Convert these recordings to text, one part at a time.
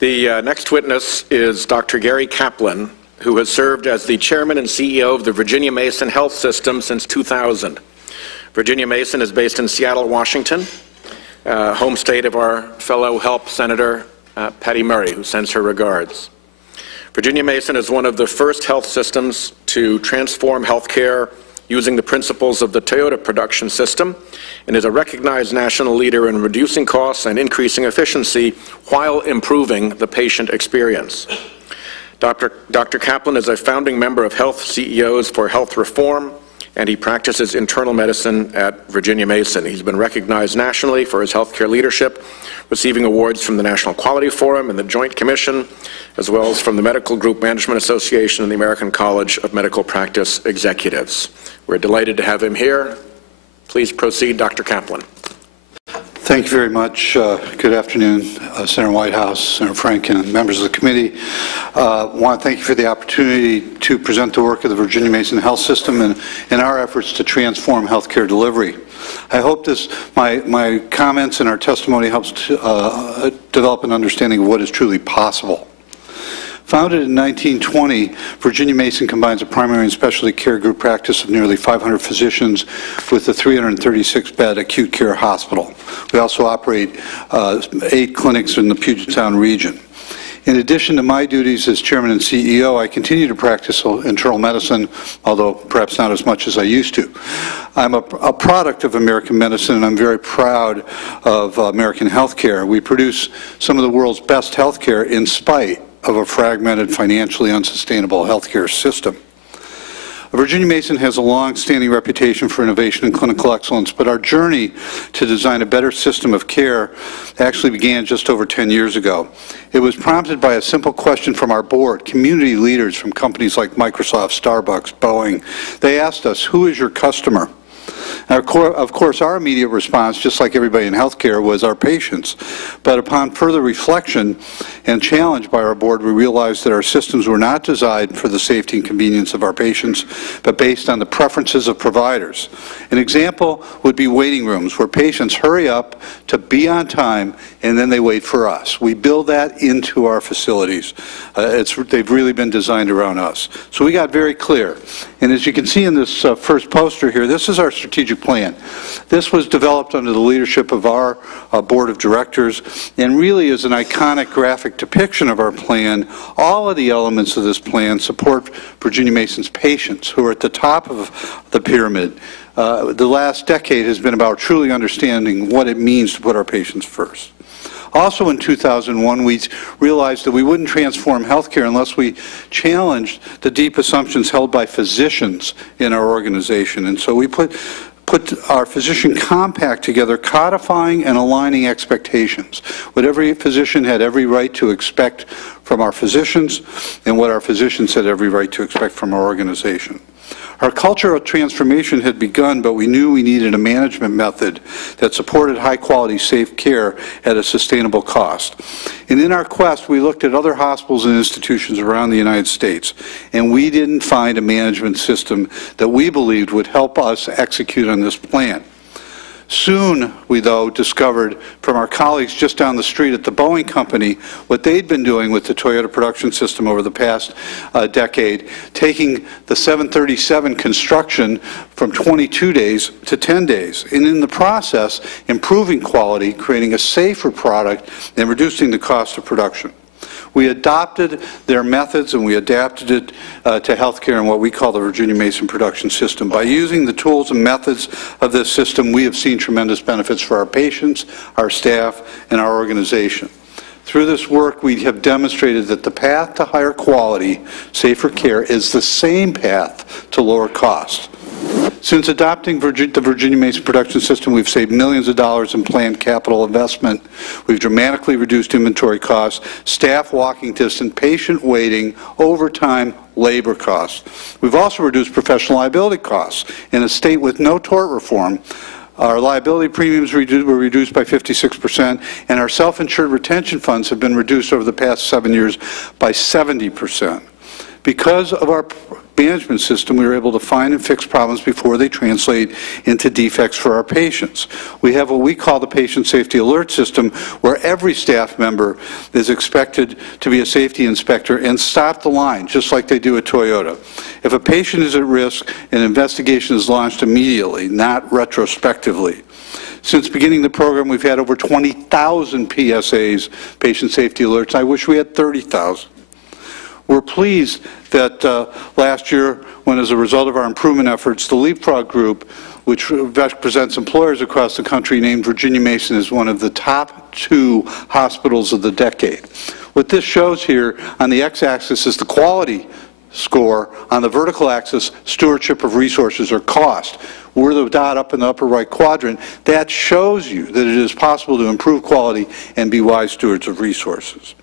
The next witness is Dr. Gary Kaplan, who has served as the chairman and CEO of the Virginia Mason Health System since 2000. Virginia Mason is based in Seattle, Washington, home state of our fellow HELP Senator Patty Murray, who sends her regards. Virginia Mason is one of the first health systems to transform healthcare using the principles of the Toyota production system, and is a recognized national leader in reducing costs and increasing efficiency while improving the patient experience. Dr. Kaplan is a founding member of Health CEOs for Health Reform, and he practices internal medicine at Virginia Mason. He's been recognized nationally for his healthcare leadership, receiving awards from the National Quality Forum and the Joint Commission, as well as from the Medical Group Management Association and the American College of Medical Practice Executives. We're delighted to have him here. Please proceed, Dr. Kaplan. Thank you very much. Good afternoon, Senator Whitehouse, Senator Frank, and members of the committee. I want to thank you for the opportunity to present the work of the Virginia Mason Health System and our efforts to transform healthcare delivery. I hope my comments and our testimony helps to develop an understanding of what is truly possible. Founded in 1920, Virginia Mason combines a primary and specialty care group practice of nearly 500 physicians with a 336-bed acute care hospital. We also operate 8 clinics in the Puget Sound region. In addition to my duties as chairman and CEO, I continue to practice internal medicine, although perhaps not as much as I used to. I'm a product of American medicine, and I'm very proud of American healthcare. We produce some of the world's best healthcare in spite of a fragmented, financially unsustainable healthcare system. Virginia Mason has a long-standing reputation for innovation and clinical excellence, but our journey to design a better system of care actually began just over 10 years ago. It was prompted by a simple question from our board, community leaders from companies like Microsoft, Starbucks, Boeing. They asked us, who is your customer? Now, of course, our immediate response, just like everybody in healthcare, was our patients. But upon further reflection and challenge by our board, we realized that our systems were not designed for the safety and convenience of our patients, but based on the preferences of providers. An example would be waiting rooms, where patients hurry up to be on time, and then they wait for us. We build that into our facilities. They've really been designed around us. So we got very clear. And as you can see in this first poster here, this is our strategic plan. This was developed under the leadership of our board of directors, and really is an iconic graphic depiction of our plan. All of the elements of this plan support Virginia Mason's patients, who are at the top of the pyramid. The last decade has been about truly understanding what it means to put our patients first. Also in 2001, we realized that we wouldn't transform healthcare unless we challenged the deep assumptions held by physicians in our organization. And so we put our physician compact together, codifying and aligning expectations. What every physician had every right to expect from our physicians, and what our physicians had every right to expect from our organization. Our culture of transformation had begun, but we knew we needed a management method that supported high-quality, safe care at a sustainable cost. And in our quest, we looked at other hospitals and institutions around the United States, and we didn't find a management system that we believed would help us execute on this plan. Soon, we, though, discovered from our colleagues just down the street at the Boeing Company what they'd been doing with the Toyota production system over the past decade, taking the 737 construction from 22 days to 10 days, and in the process, improving quality, creating a safer product, and reducing the cost of production. We adopted their methods, and we adapted it to healthcare in what we call the Virginia Mason production system. By using the tools and methods of this system, we have seen tremendous benefits for our patients, our staff, and our organization. Through this work, we have demonstrated that the path to higher quality, safer care is the same path to lower cost. Since adopting the Virginia Mason production system, we've saved millions of dollars in planned capital investment. We've dramatically reduced inventory costs, staff walking distance, patient waiting, overtime, labor costs. We've also reduced professional liability costs. In a state with no tort reform, our liability premiums were reduced by 56%, and our self-insured retention funds have been reduced over the past 7 years by 70%. Because management system, we were able to find and fix problems before they translate into defects for our patients. We have what we call the Patient Safety Alert System, where every staff member is expected to be a safety inspector and stop the line, just like they do at Toyota. If a patient is at risk, an investigation is launched immediately, not retrospectively. Since beginning the program, we've had over 20,000 PSAs, patient safety alerts. I wish we had 30,000. We're pleased that last year, when as a result of our improvement efforts, the Leapfrog Group, which represents employers across the country, named Virginia Mason as one of the top 2 hospitals of the decade. What this shows here on the x-axis is the quality score, on the vertical axis, stewardship of resources or cost. We're the dot up in the upper right quadrant. That shows you that it is possible to improve quality and be wise stewards of resources.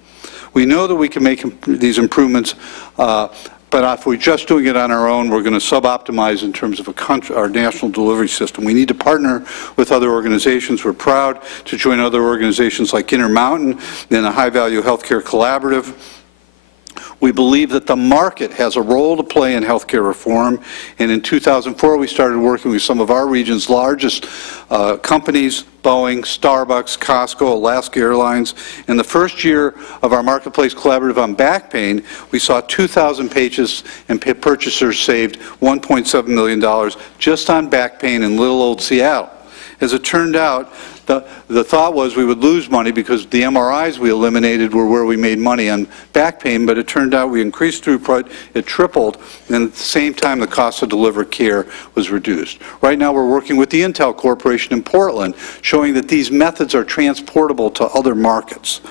We know that we can make these improvements, but if we're just doing it on our own, we're going to sub-optimize in terms of our national delivery system. We need to partner with other organizations. We're proud to join other organizations like Intermountain and the High Value Healthcare Collaborative. We believe that the market has a role to play in healthcare reform, and in 2004 we started working with some of our region's largest companies, Boeing, Starbucks, Costco, Alaska Airlines. In the first year of our Marketplace Collaborative on back pain, we saw 2,000 patients and purchasers saved $1.7 million just on back pain in little old Seattle. As it turned out, the thought was we would lose money because the MRIs we eliminated were where we made money on back pain, but it turned out we increased throughput, it tripled, and at the same time the cost to deliver care was reduced. Right now we're working with the Intel Corporation in Portland, showing that these methods are transportable to other markets.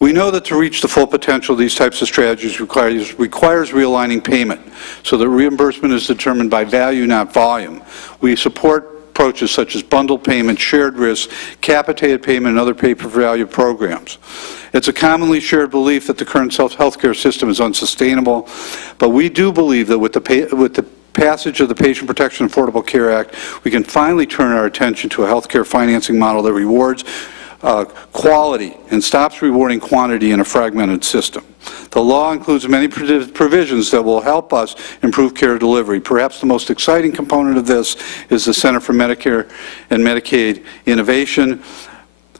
We know that to reach the full potential of these types of strategies requires realigning payment, so that reimbursement is determined by value, not volume. We support approaches such as bundled payment, shared risk, capitated payment, and other pay-per-value programs. It's a commonly shared belief that the current healthcare system is unsustainable, but we do believe that with the passage of the Patient Protection Affordable Care Act, we can finally turn our attention to a healthcare financing model that rewards quality and stops rewarding quantity in a fragmented system. The law includes many provisions that will help us improve care delivery. Perhaps the most exciting component of this is the Center for Medicare and Medicaid Innovation.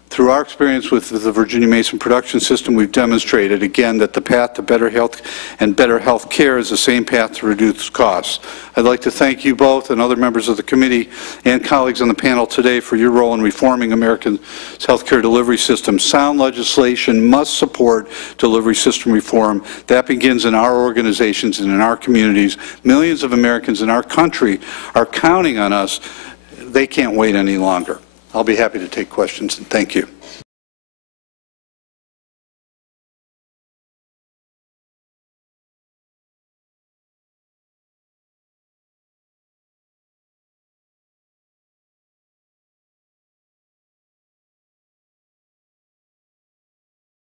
Through our experience with the Virginia Mason production system, we've demonstrated again that the path to better health and better health care is the same path to reduce costs. I'd like to thank you both and other members of the committee and colleagues on the panel today for your role in reforming America's healthcare delivery system. Sound legislation must support delivery system reform. That begins in our organizations and in our communities. Millions of Americans in our country are counting on us. They can't wait any longer. I'll be happy to take questions, and thank you.